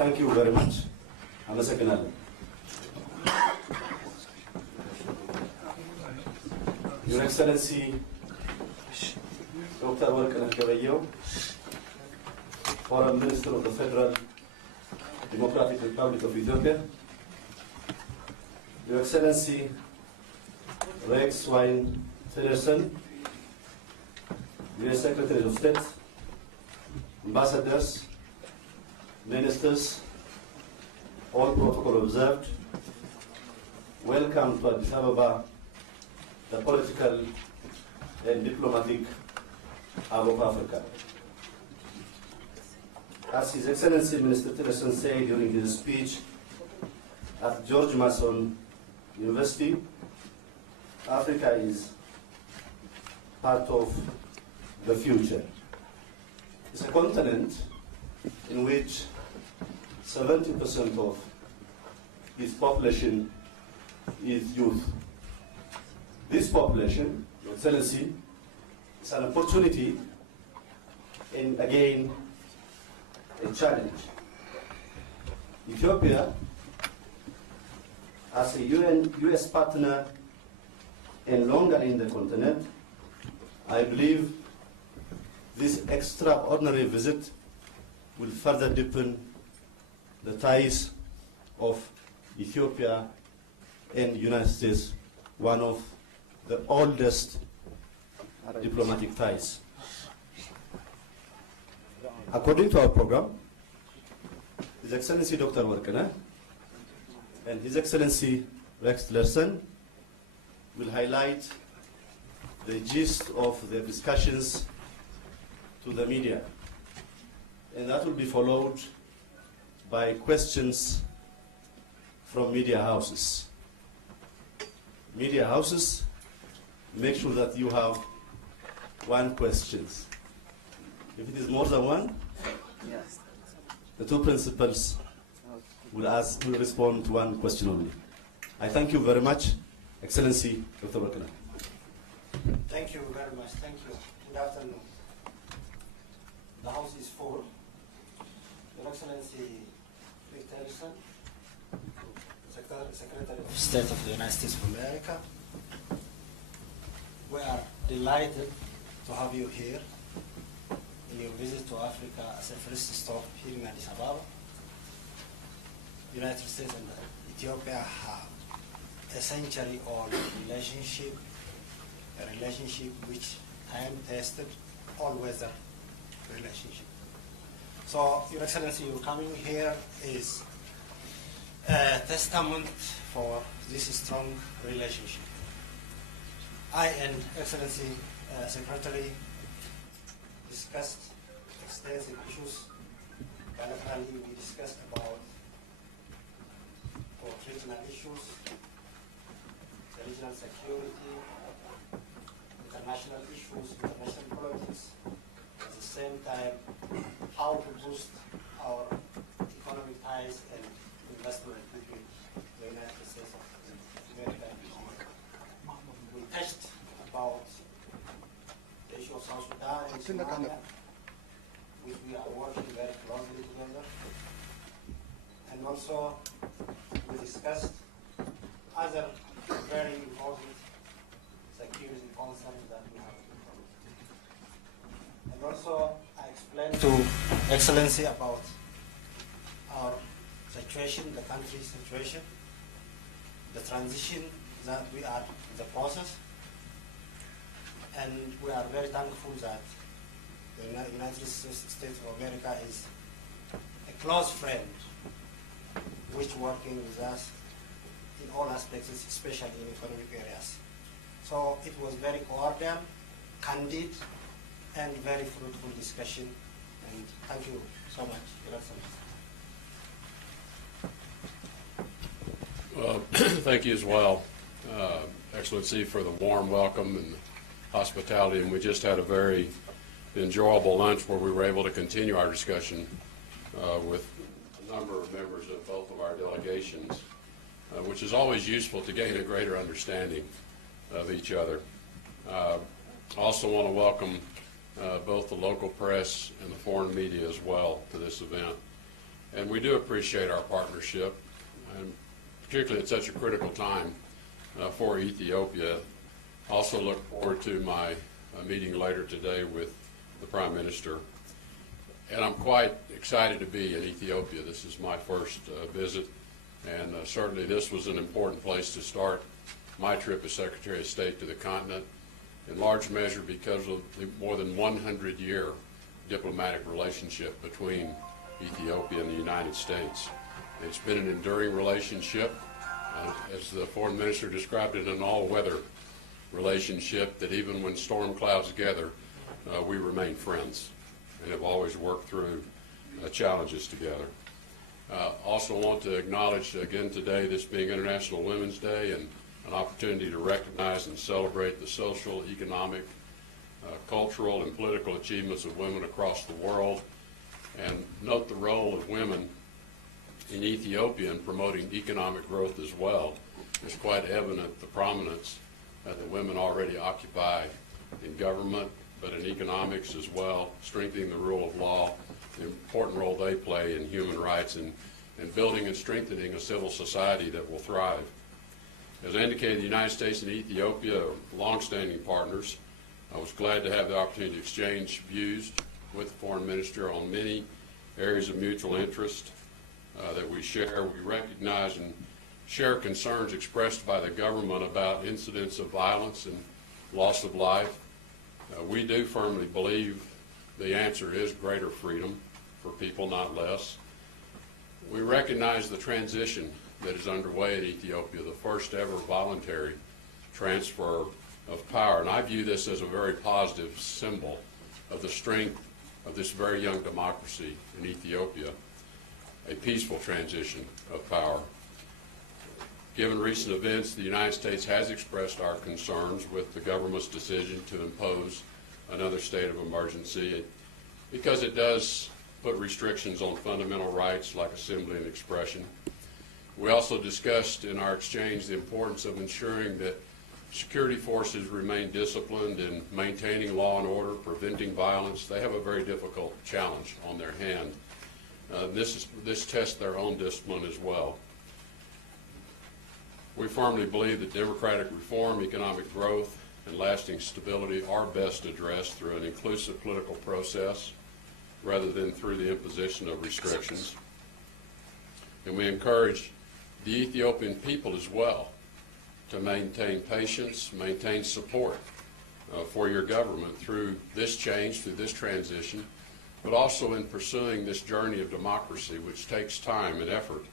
Thank you very much. አመሰግናለሁ። Your Excellency Dr. Workneh Gebeyehu, Foreign Minister of the Federal Democratic Republic of Ethiopia, Your Excellency Rex Tillerson, U.S. Secretary of State, ambassadors, ministers, all protocol observed, welcome to Addis Ababa, the political and diplomatic hub of Africa. As His Excellency Minister Tillerson said during his speech at George Mason University, Africa is part of the future. It's a continent in which 70% of its population is youth. This population, Your Excellency, is an opportunity and again a challenge. Ethiopia, as a US partner and longer in the continent, I believe this extraordinary visit will further deepen the ties of Ethiopia and the United States, one of the oldest diplomatic ties. According to our program, His Excellency Dr. Workneh and His Excellency Rex Tillerson will highlight the gist of the discussions to the media, and that will be followed by questions from media houses. Media houses, make sure that you have one question. If it is more than one, yes, the two principals will respond to one question only. I thank you very much, Excellency Dr. Workneh. Thank you very much. Thank you. Good afternoon. The House is full. Your Excellency Tillerson, Secretary of State of the United States of America, we are delighted to have you here in your visit to Africa as a first stop here in Addis Ababa. United States and Ethiopia have a century-old relationship, a relationship which time-tested, all-weather relationship. So, Your Excellency, your coming here is a testament for this strong relationship. I and Excellency Secretary discussed extensive issues. Bilaterally, we discussed about regional issues, regional security, international issues, international politics. At the same time, how to boost our economic ties and investment between the United States of America and Ethiopia. We touched about the issue of South Sudan and Somalia, which we are working very closely together. And also, we discussed other very important security concerns that we have. And also, I explained to Excellency about our situation, the country's situation, the transition that we are in the process, and we are very thankful that the United States of America is a close friend which working with us in all aspects, especially in economic areas. So it was very cordial, candid, and very fruitful discussion. And thank you so much, Your Excellency. Thank you as well, Excellency, for the warm welcome and hospitality. And we just had a very enjoyable lunch where we were able to continue our discussion with a number of members of both of our delegations, which is always useful to gain a greater understanding of each other. I also want to welcome both the local press and the foreign media as well to this event. And we do appreciate our partnership, and particularly at such a critical time for Ethiopia. Also look forward to my meeting later today with the Prime Minister. And I'm quite excited to be in Ethiopia. This is my first visit, and certainly this was an important place to start my trip as Secretary of State to the continent, in large measure because of the more than 100-year diplomatic relationship between Ethiopia and the United States. It's been an enduring relationship, as the Foreign Minister described it, an all-weather relationship that even when storm clouds gather, we remain friends and have always worked through challenges together. Also want to acknowledge again today, this being International Women's Day, and an opportunity to recognize and celebrate the social, economic, cultural, and political achievements of women across the world, and note the role of women in Ethiopia in promoting economic growth as well. It's quite evident the prominence that the women already occupy in government, but in economics as well, strengthening the rule of law, the important role they play in human rights, and building and strengthening a civil society that will thrive. As I indicated, the United States and Ethiopia are longstanding partners. I was glad to have the opportunity to exchange views with the Foreign Minister on many areas of mutual interest that we share. We recognize and share concerns expressed by the government about incidents of violence and loss of life. We do firmly believe the answer is greater freedom for people, not less. We recognize the transition that is underway in Ethiopia, the first ever voluntary transfer of power. And I view this as a very positive symbol of the strength of this very young democracy in Ethiopia, a peaceful transition of power. Given recent events, the United States has expressed our concerns with the government's decision to impose another state of emergency, because it does put restrictions on fundamental rights like assembly and expression. We also discussed in our exchange the importance of ensuring that security forces remain disciplined in maintaining law and order, preventing violence. They have a very difficult challenge on their hand. This tests their own discipline as well. We firmly believe that democratic reform, economic growth, and lasting stability are best addressed through an inclusive political process rather than through the imposition of restrictions. And we encourage the Ethiopian people as well to maintain patience, maintain support for your government through this change, through this transition, but also in pursuing this journey of democracy, which takes time and effort.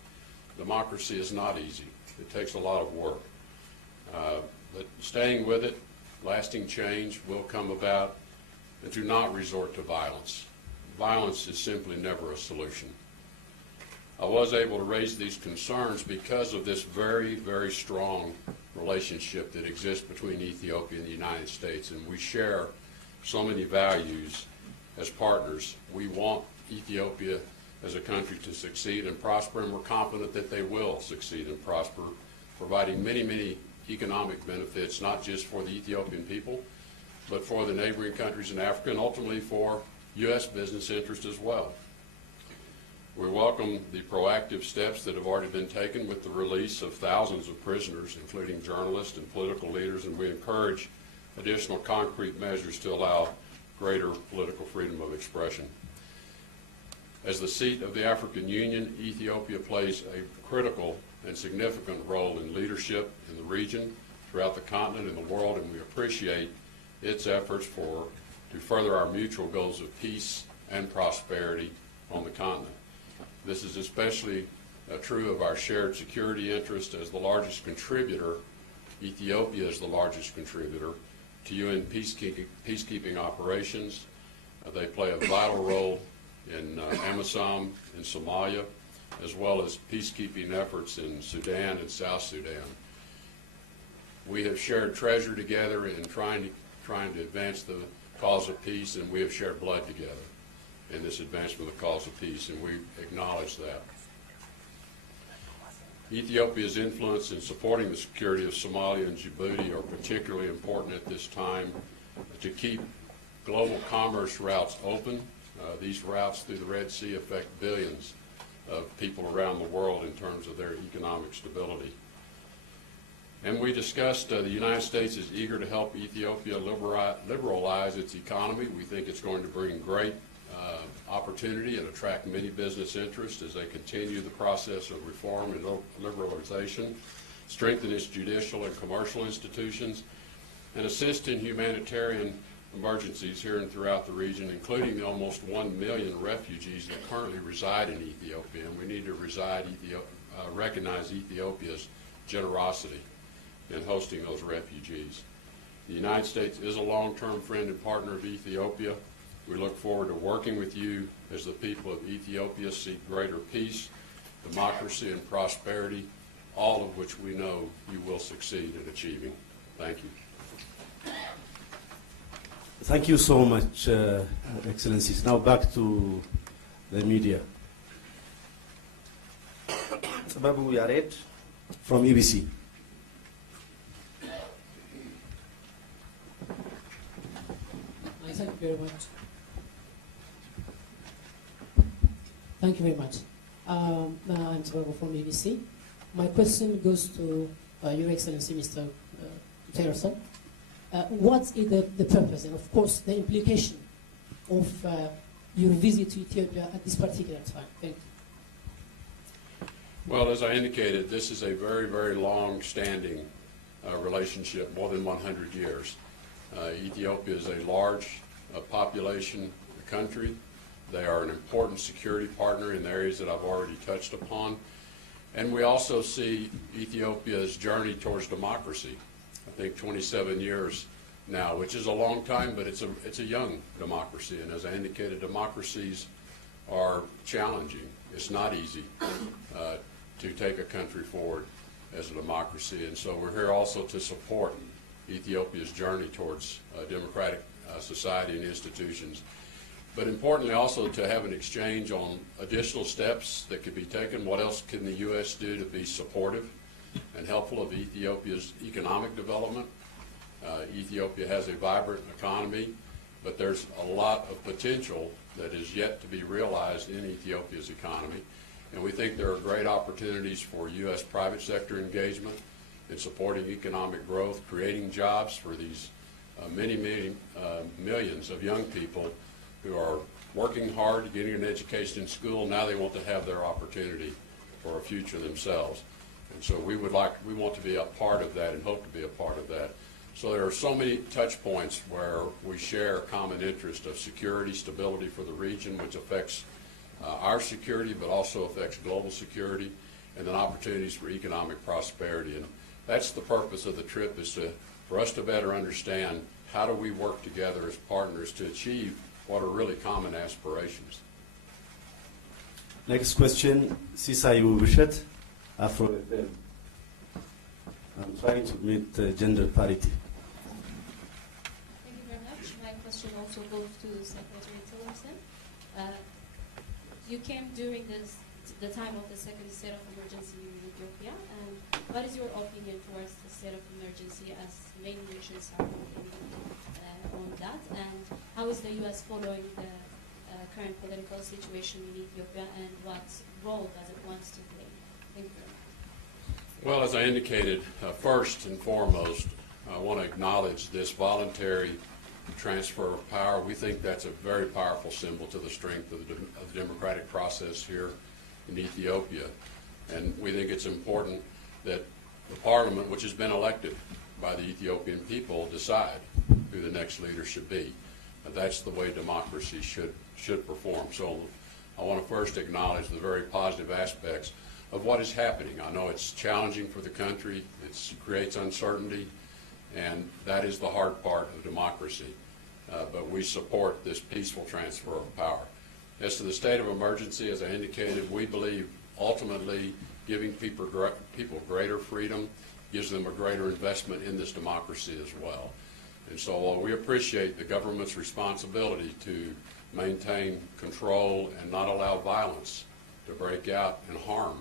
Democracy is not easy. It takes a lot of work. But staying with it, lasting change will come about, and do not resort to violence. Violence is simply never a solution. I was able to raise these concerns because of this very, very strong relationship that exists between Ethiopia and the United States, and we share so many values as partners. We want Ethiopia as a country to succeed and prosper, and we're confident that they will succeed and prosper, providing many, many economic benefits, not just for the Ethiopian people, but for the neighboring countries in Africa, and ultimately for U.S. business interest as well. We welcome the proactive steps that have already been taken with the release of thousands of prisoners, including journalists and political leaders, and we encourage additional concrete measures to allow greater political freedom of expression. As the seat of the African Union, Ethiopia plays a critical and significant role in leadership in the region, throughout the continent and the world, and we appreciate its efforts to further our mutual goals of peace and prosperity on the continent. This is especially true of our shared security interest as the largest contributor. Ethiopia is the largest contributor to UN peacekeeping operations. They play a vital role in AMISOM in Somalia, as well as peacekeeping efforts in Sudan and South Sudan. We have shared treasure together in trying to advance the cause of peace, and we have shared blood together in this advancement of the cause of peace, and we acknowledge that. Ethiopia's influence in supporting the security of Somalia and Djibouti are particularly important at this time to keep global commerce routes open. These routes through the Red Sea affect billions of people around the world in terms of their economic stability. And we discussed the United States is eager to help Ethiopia liberalize its economy. We think it's going to bring great opportunity and attract many business interests as they continue the process of reform and liberalization, strengthen its judicial and commercial institutions, and assist in humanitarian emergencies here and throughout the region, including the almost 1 million refugees that currently reside in Ethiopia. And we need to recognize Ethiopia's generosity in hosting those refugees. The United States is a long-term friend and partner of Ethiopia. We look forward to working with you as the people of Ethiopia seek greater peace, democracy, and prosperity, all of which we know you will succeed in achieving. Thank you. Thank you so much, Excellencies. Now back to the media. Babu Yared. From EBC. Thank you very much. Thank you very much. I'm Babu from EBC. My question goes to Your Excellency, Mr. Tillerson. What is the purpose and, of course, the implication of your visit to Ethiopia at this particular time? Thank you. Well, as I indicated, this is a very, very long-standing relationship, more than 100 years. Ethiopia is a large population country. They are an important security partner in the areas that I've already touched upon. And we also see Ethiopia's journey towards democracy. I think 27 years now, which is a long time, but it's a young democracy. And as I indicated, democracies are challenging. It's not easy to take a country forward as a democracy. And so we're here also to support Ethiopia's journey towards democratic society and institutions. But importantly also to have an exchange on additional steps that could be taken. What else can the U.S. do to be supportive and helpful of Ethiopia's economic development? Ethiopia has a vibrant economy, but there's a lot of potential that is yet to be realized in Ethiopia's economy. And we think there are great opportunities for U.S. private sector engagement in supporting economic growth, creating jobs for these many millions of young people who are working hard, getting an education in school. Now they want to have their opportunity for a future themselves. And so we want to be a part of that and hope to be a part of that. So there are so many touch points where we share a common interest of security, stability for the region, which affects our security, but also affects global security, and then opportunities for economic prosperity. And that's the purpose of the trip, is for us to better understand how do we work together as partners to achieve what are really common aspirations. Next question, Sisai Ubishet, Afro FM. I'm trying to meet gender parity. Thank you very much. My question also goes to Secretary Tillerson. You came during the time of the second state of emergency in Ethiopia, and what is your opinion towards the state of emergency as many nations are on that, and how is the U.S. following the current political situation in Ethiopia, and what role does it want to play? Thank you. Well, as I indicated, first and foremost, I want to acknowledge this voluntary transfer of power. We think that's a very powerful symbol to the strength of the democratic process here in Ethiopia. And we think it's important that the parliament, which has been elected by the Ethiopian people, decide who the next leader should be. That's the way democracy should perform. So I want to first acknowledge the very positive aspects of what is happening. I know it's challenging for the country, it creates uncertainty, and that is the hard part of democracy. But we support this peaceful transfer of power. As to the state of emergency, as I indicated, we believe ultimately giving people greater freedom gives them a greater investment in this democracy as well. And so while we appreciate the government's responsibility to maintain control and not allow violence to break out and harm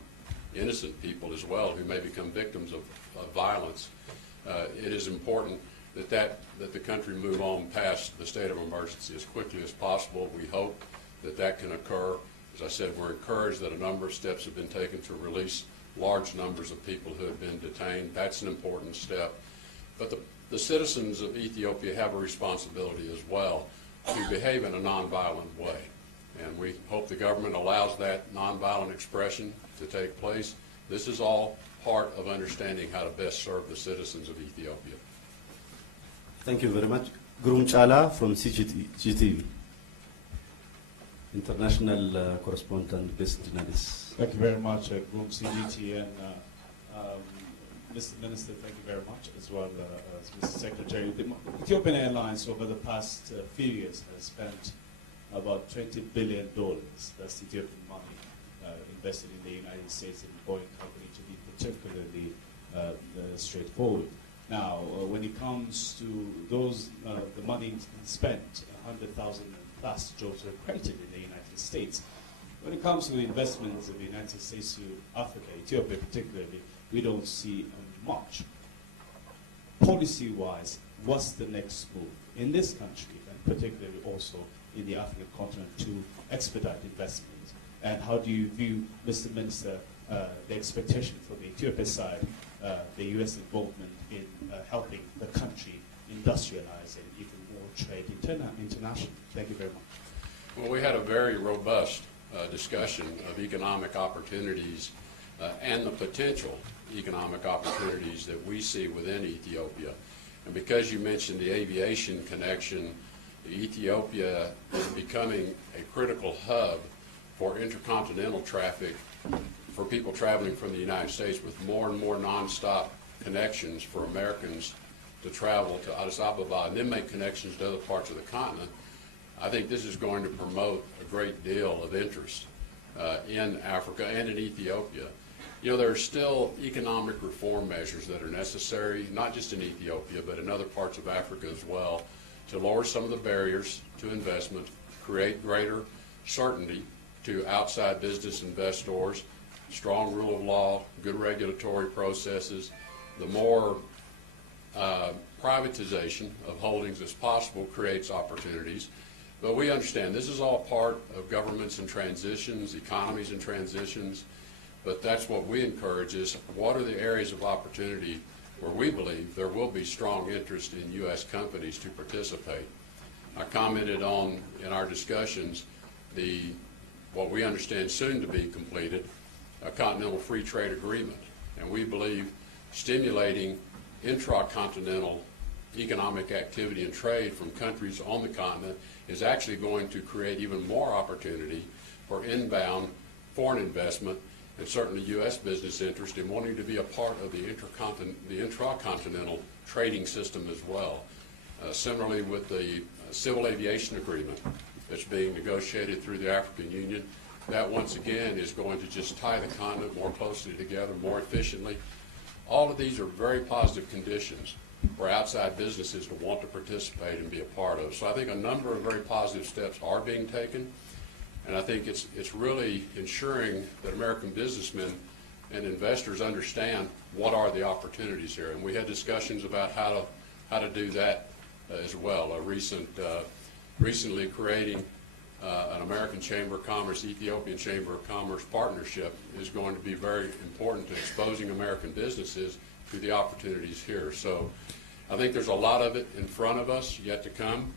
innocent people as well who may become victims of violence, it is important that the country move on past the state of emergency as quickly as possible. We hope that can occur As I said, we're encouraged that a number of steps have been taken to release large numbers of people who have been detained. That's an important step. But the citizens of Ethiopia have a responsibility as well to behave in a nonviolent way. And we hope the government allows that nonviolent expression to take place. This is all part of understanding how to best serve the citizens of Ethiopia. Thank you very much. Grum Chala from CGTV, international correspondent based in Addis. Thank you very much, Grum CGT, and Mr. Minister, thank you very much, as well as Mr. Secretary. The Ethiopian Airlines over the past few years has spent about $20 billion, that's Ethiopian money, invested in the United States and Boeing company, to be particularly straightforward. Now, when it comes to those, the money spent, 100,000 plus jobs were created in the United States. When it comes to the investments of the United States to Africa, Ethiopia particularly, we don't see much. Policy-wise, what's the next move in this country, and particularly also in the African continent, to expedite investments? And how do you view, Mr. Minister, the expectation from the Ethiopia side, the U.S. involvement in helping the country industrialize and even more trade internationally? Thank you very much. Well, we had a very robust discussion of economic opportunities and the potential economic opportunities that we see within Ethiopia. And because you mentioned the aviation connection, Ethiopia is becoming a critical hub for intercontinental traffic for people traveling from the United States, with more and more nonstop connections for Americans to travel to Addis Ababa and then make connections to other parts of the continent. I think this is going to promote a great deal of interest in Africa and in Ethiopia. You know, there are still economic reform measures that are necessary, not just in Ethiopia, but in other parts of Africa as well, to lower some of the barriers to investment, create greater certainty to outside business investors, strong rule of law, good regulatory processes. The more privatization of holdings as possible creates opportunities. But we understand this is all part of governments and transitions, economies and transitions. But that's what we encourage, is what are the areas of opportunity where we believe there will be strong interest in U.S. companies to participate. I commented on, in our discussions, what we understand soon to be completed, a continental free trade agreement. And we believe stimulating intracontinental economic activity and trade from countries on the continent is actually going to create even more opportunity for inbound foreign investment, and certainly U.S. business interest in wanting to be a part of the intracontinental trading system as well. Similarly, with the civil aviation agreement that's being negotiated through the African Union, that once again is going to just tie the continent more closely together, more efficiently. All of these are very positive conditions for outside businesses to want to participate and be a part of. So I think a number of very positive steps are being taken. And I think it's really ensuring that American businessmen and investors understand what are the opportunities here. And we had discussions about how to do that as well. Recently creating an American Chamber of Commerce, Ethiopian Chamber of Commerce partnership is going to be very important to exposing American businesses to the opportunities here. So I think there's a lot of it in front of us yet to come.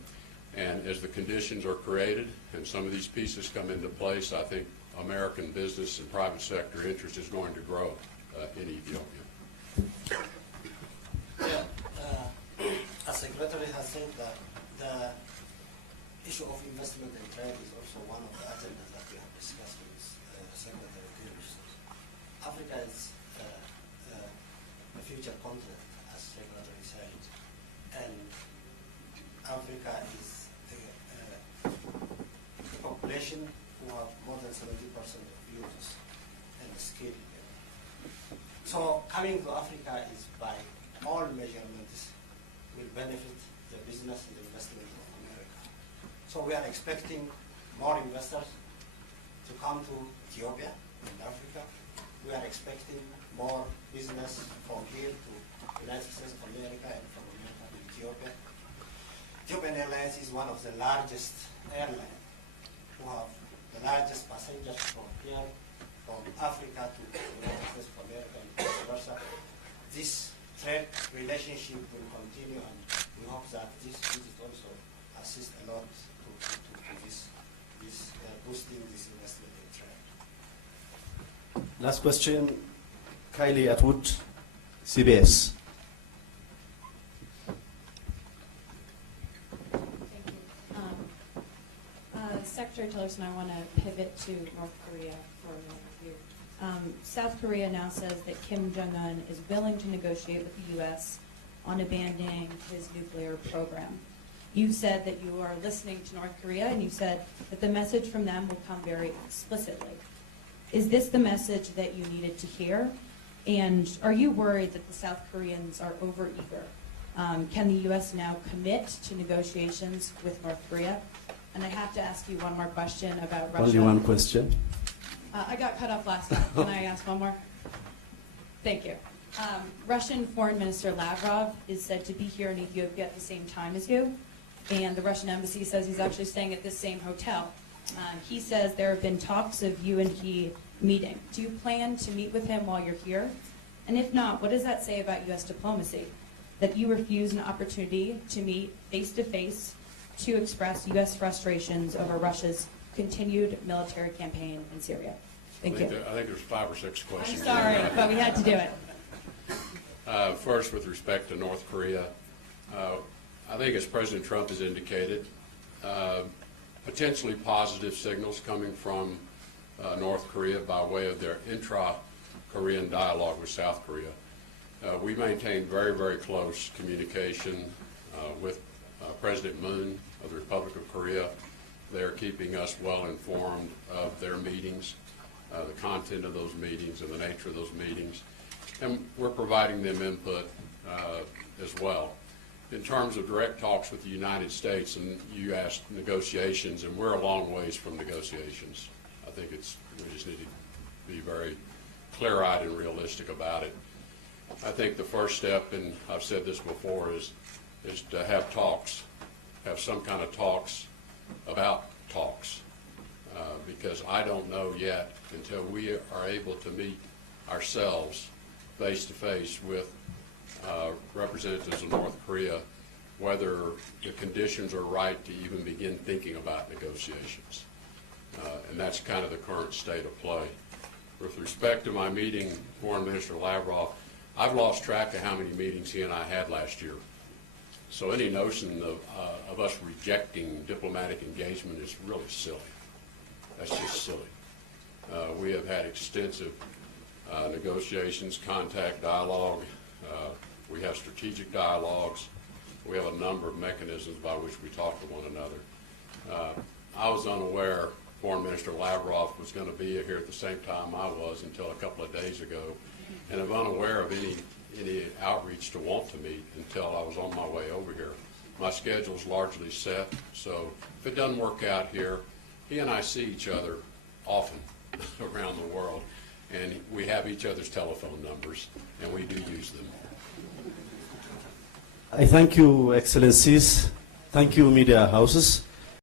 And as the conditions are created and some of these pieces come into place, I think American business and private sector interest is going to grow in Ethiopia. As Secretary has said, the issue of investment and trade is also one of the agendas that we have discussed with Secretary Tillerson. Africa is a future continent, as Secretary said, and Africa is a population who have more than 70% of youths and skilled. So coming to Africa is, by all measurements, will benefit the business and the investment of America. So we are expecting more investors to come to Ethiopia and Africa. We are expecting more business from here to United States of America and from America to Ethiopia. Ethiopian Airlines is one of the largest airlines who have the largest passengers from here, from Africa to the United States of America and vice versa. This trade relationship will continue, and we hope that this visit also assist a lot to this boosting this investment in trade. Last question, Kylie Atwood, CBS. Thank you. Secretary Tillerson, I want to pivot to North Korea for a moment here. South Korea now says that Kim Jong-un is willing to negotiate with the U.S. on abandoning his nuclear program. You said that you are listening to North Korea, and you said that the message from them will come very explicitly. Is this the message that you needed to hear? And are you worried that the South Koreans are overeager? Can the U.S. now commit to negotiations with North Korea? And I have to ask you one more question about Russia. Only one question. I got cut off last time. Can I ask one more? Thank you. Russian Foreign Minister Lavrov is said to be here in Ethiopia at the same time as you, and the Russian embassy says he's actually staying at this same hotel. He says there have been talks of you and he meeting. Do you plan to meet with him while you're here? And if not, what does that say about U.S. diplomacy? That you refuse an opportunity to meet face-to-face to express U.S. frustrations over Russia's continued military campaign in Syria? Thank you. I think there's 5 or 6 questions. I'm sorry, but we had to do it. First, with respect to North Korea, I think as President Trump has indicated, potentially positive signals coming from North Korea by way of their intra-Korean dialogue with South Korea. We maintain very, very close communication with President Moon of the Republic of Korea. They're keeping us well informed of their meetings, the content of those meetings and the nature of those meetings. And we're providing them input as well. In terms of direct talks with the United States, and you asked negotiations, and we're a long ways from negotiations. I think we just need to be very clear-eyed and realistic about it. I think the first step, and I've said this before, is to have talks, have some kind of talks about talks, because I don't know yet until we are able to meet ourselves face-to-face with representatives of North Korea, whether the conditions are right to even begin thinking about negotiations. And that's kind of the current state of play. With respect to my meeting, Foreign Minister Lavrov, I've lost track of how many meetings he and I had last year. So any notion of us rejecting diplomatic engagement is really silly. That's just silly. We have had extensive negotiations, contact, dialogue. We have strategic dialogues. We have a number of mechanisms by which we talk to one another. I was unaware Foreign Minister Lavrov was going to be here at the same time I was until a couple of days ago, and I'm unaware of any outreach to want to meet until I was on my way over here. My schedule's largely set, so if it doesn't work out here, he and I see each other often around the world, and we have each other's telephone numbers, and we do use them. I thank you, Excellencies. Thank you, media houses.